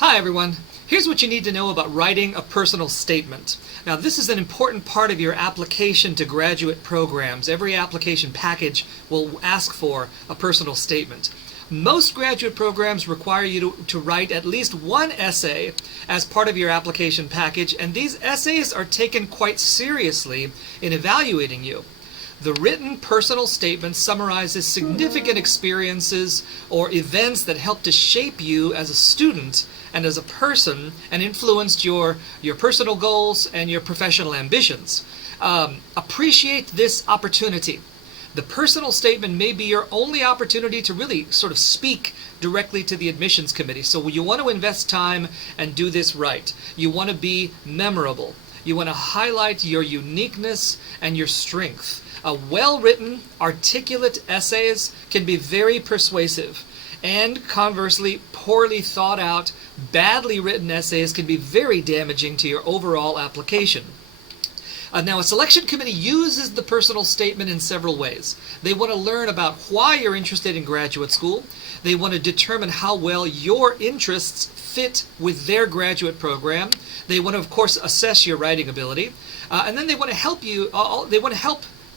Hi everyone. Here's what you need to know about writing a personal statement. Now this is an important part of your application to graduate programs. Every application package will ask for a personal statement. Most graduate programs require you to write at least one essay as part of your application package, and these essays are taken quite seriously in evaluating you. The written personal statement summarizes significant experiences or events that help to shape you as a student and as a person and influenced your personal goals and your professional ambitions. Appreciate this opportunity. The personal statement may be your only opportunity to really sort of speak directly to the admissions committee. So you want to invest time and do this right. You want to be memorable. You want to highlight your uniqueness and your strength. Well-written, articulate essays can be very persuasive. And conversely, poorly thought out, badly written essays can be very damaging to your overall application. Now, a selection committee uses the personal statement in several ways. They want to learn about why you're interested in graduate school. They want to determine how well your interests fit with their graduate program. They want to, of course, assess your writing ability. And then they want to help you,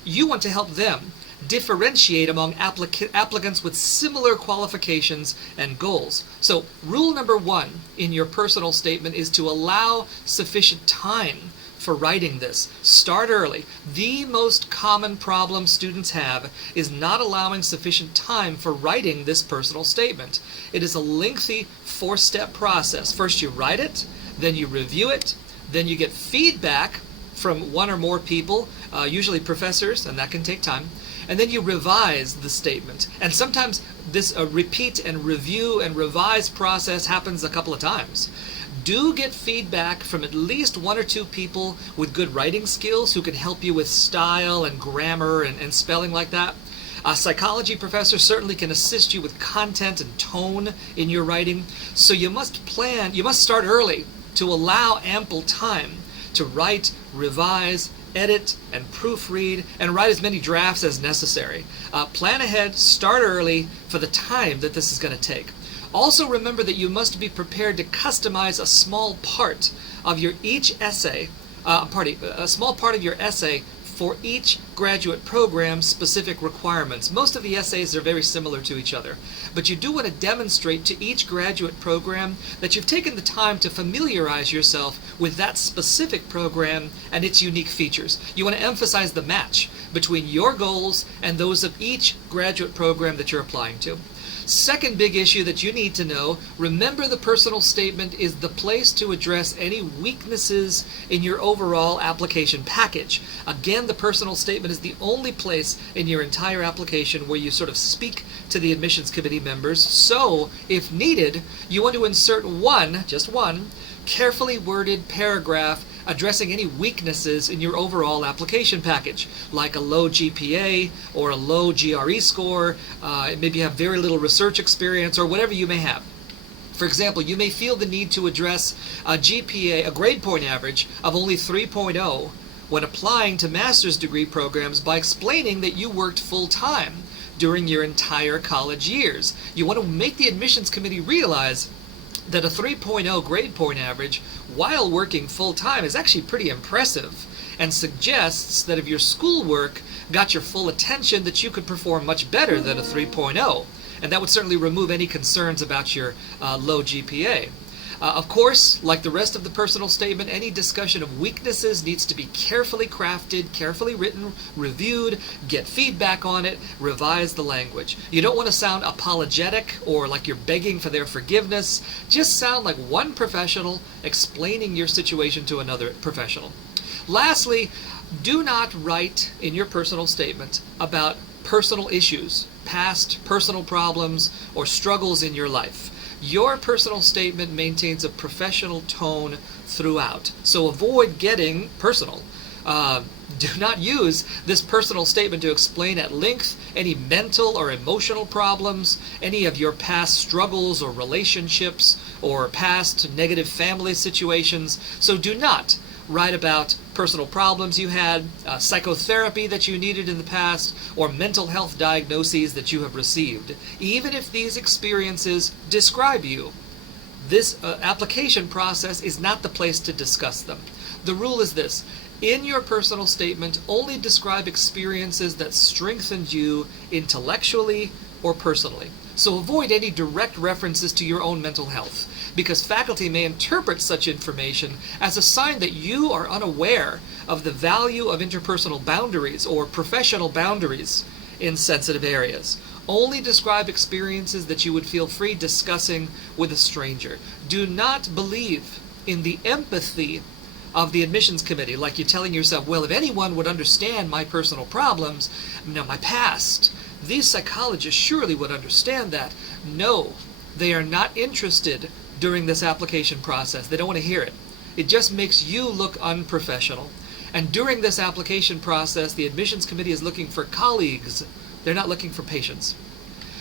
you want to help them differentiate among applicants with similar qualifications and goals. So rule number one in your personal statement is to allow sufficient time for writing this. Start early. The most common problem students have is not allowing sufficient time for writing this personal statement. It is a lengthy four-step process. First you write it, then you review it, then you get feedback from one or more people, usually professors, and that can take time. And then you revise the statement. And sometimes this repeat and review and revise process happens a couple of times. Do get feedback from at least one or two people with good writing skills who can help you with style and grammar and spelling like that. A psychology professor certainly can assist you with content and tone in your writing. So you must start early to allow ample time to write, revise, edit, and proofread, and write as many drafts as necessary. Plan ahead, start early for the time that this is going to take. Also remember that you must be prepared to customize a small part of your a small part of your essay for each graduate program's specific requirements. Most of the essays are very similar to each other, but you do want to demonstrate to each graduate program that you've taken the time to familiarize yourself with that specific program and its unique features. You want to emphasize the match between your goals and those of each graduate program that you're applying to. Second big issue that you need to know, remember the personal statement is the place to address any weaknesses in your overall application package. Again, the personal statement is the only place in your entire application where you sort of speak to the admissions committee members. So, if needed, you want to insert just one, carefully worded paragraph addressing any weaknesses in your overall application package, like a low GPA or a low GRE score, maybe you have very little research experience, or whatever you may have. For example, you may feel the need to address a GPA, a grade point average of only 3.0 when applying to master's degree programs by explaining that you worked full-time during your entire college years. You want to make the admissions committee realize that a 3.0 grade point average while working full-time is actually pretty impressive and suggests that if your schoolwork got your full attention that you could perform much better than a 3.0, and that would certainly remove any concerns about your low GPA. Of course, like the rest of the personal statement, any discussion of weaknesses needs to be carefully crafted, carefully written, reviewed, get feedback on it, revise the language. You don't want to sound apologetic or like you're begging for their forgiveness. Just sound like one professional explaining your situation to another professional. Lastly, do not write in your personal statement about personal issues, past personal problems, or struggles in your life. Your personal statement maintains a professional tone throughout, so avoid getting personal. Do not use this personal statement to explain at length any mental or emotional problems, any of your past struggles or relationships, or past negative family situations. So do not write about personal problems you had, psychotherapy that you needed in the past, or mental health diagnoses that you have received. Even if these experiences describe you, This application process is not the place to discuss them. The rule is this: in your personal statement, only describe experiences that strengthened you intellectually or personally. So avoid any direct references to your own mental health, because faculty may interpret such information as a sign that you are unaware of the value of interpersonal boundaries or professional boundaries in sensitive areas. Only describe experiences that you would feel free discussing with a stranger. Do not believe in the empathy of the admissions committee, like you're telling yourself, well, if anyone would understand my personal problems, my past, these psychologists surely would understand that. No, they are not interested during this application process. They don't want to hear it. It just makes you look unprofessional. And during this application process, the admissions committee is looking for colleagues. They're not looking for patients.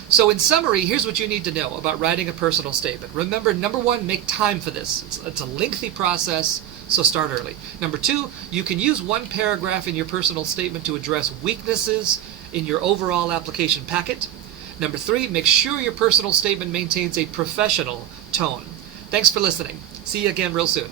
So in summary, here's what you need to know about writing a personal statement. Remember, number one, make time for this. It's a lengthy process, so start early. Number two, you can use one paragraph in your personal statement to address weaknesses in your overall application packet. Number three, make sure your personal statement maintains a professional tone. Thanks for listening. See you again real soon.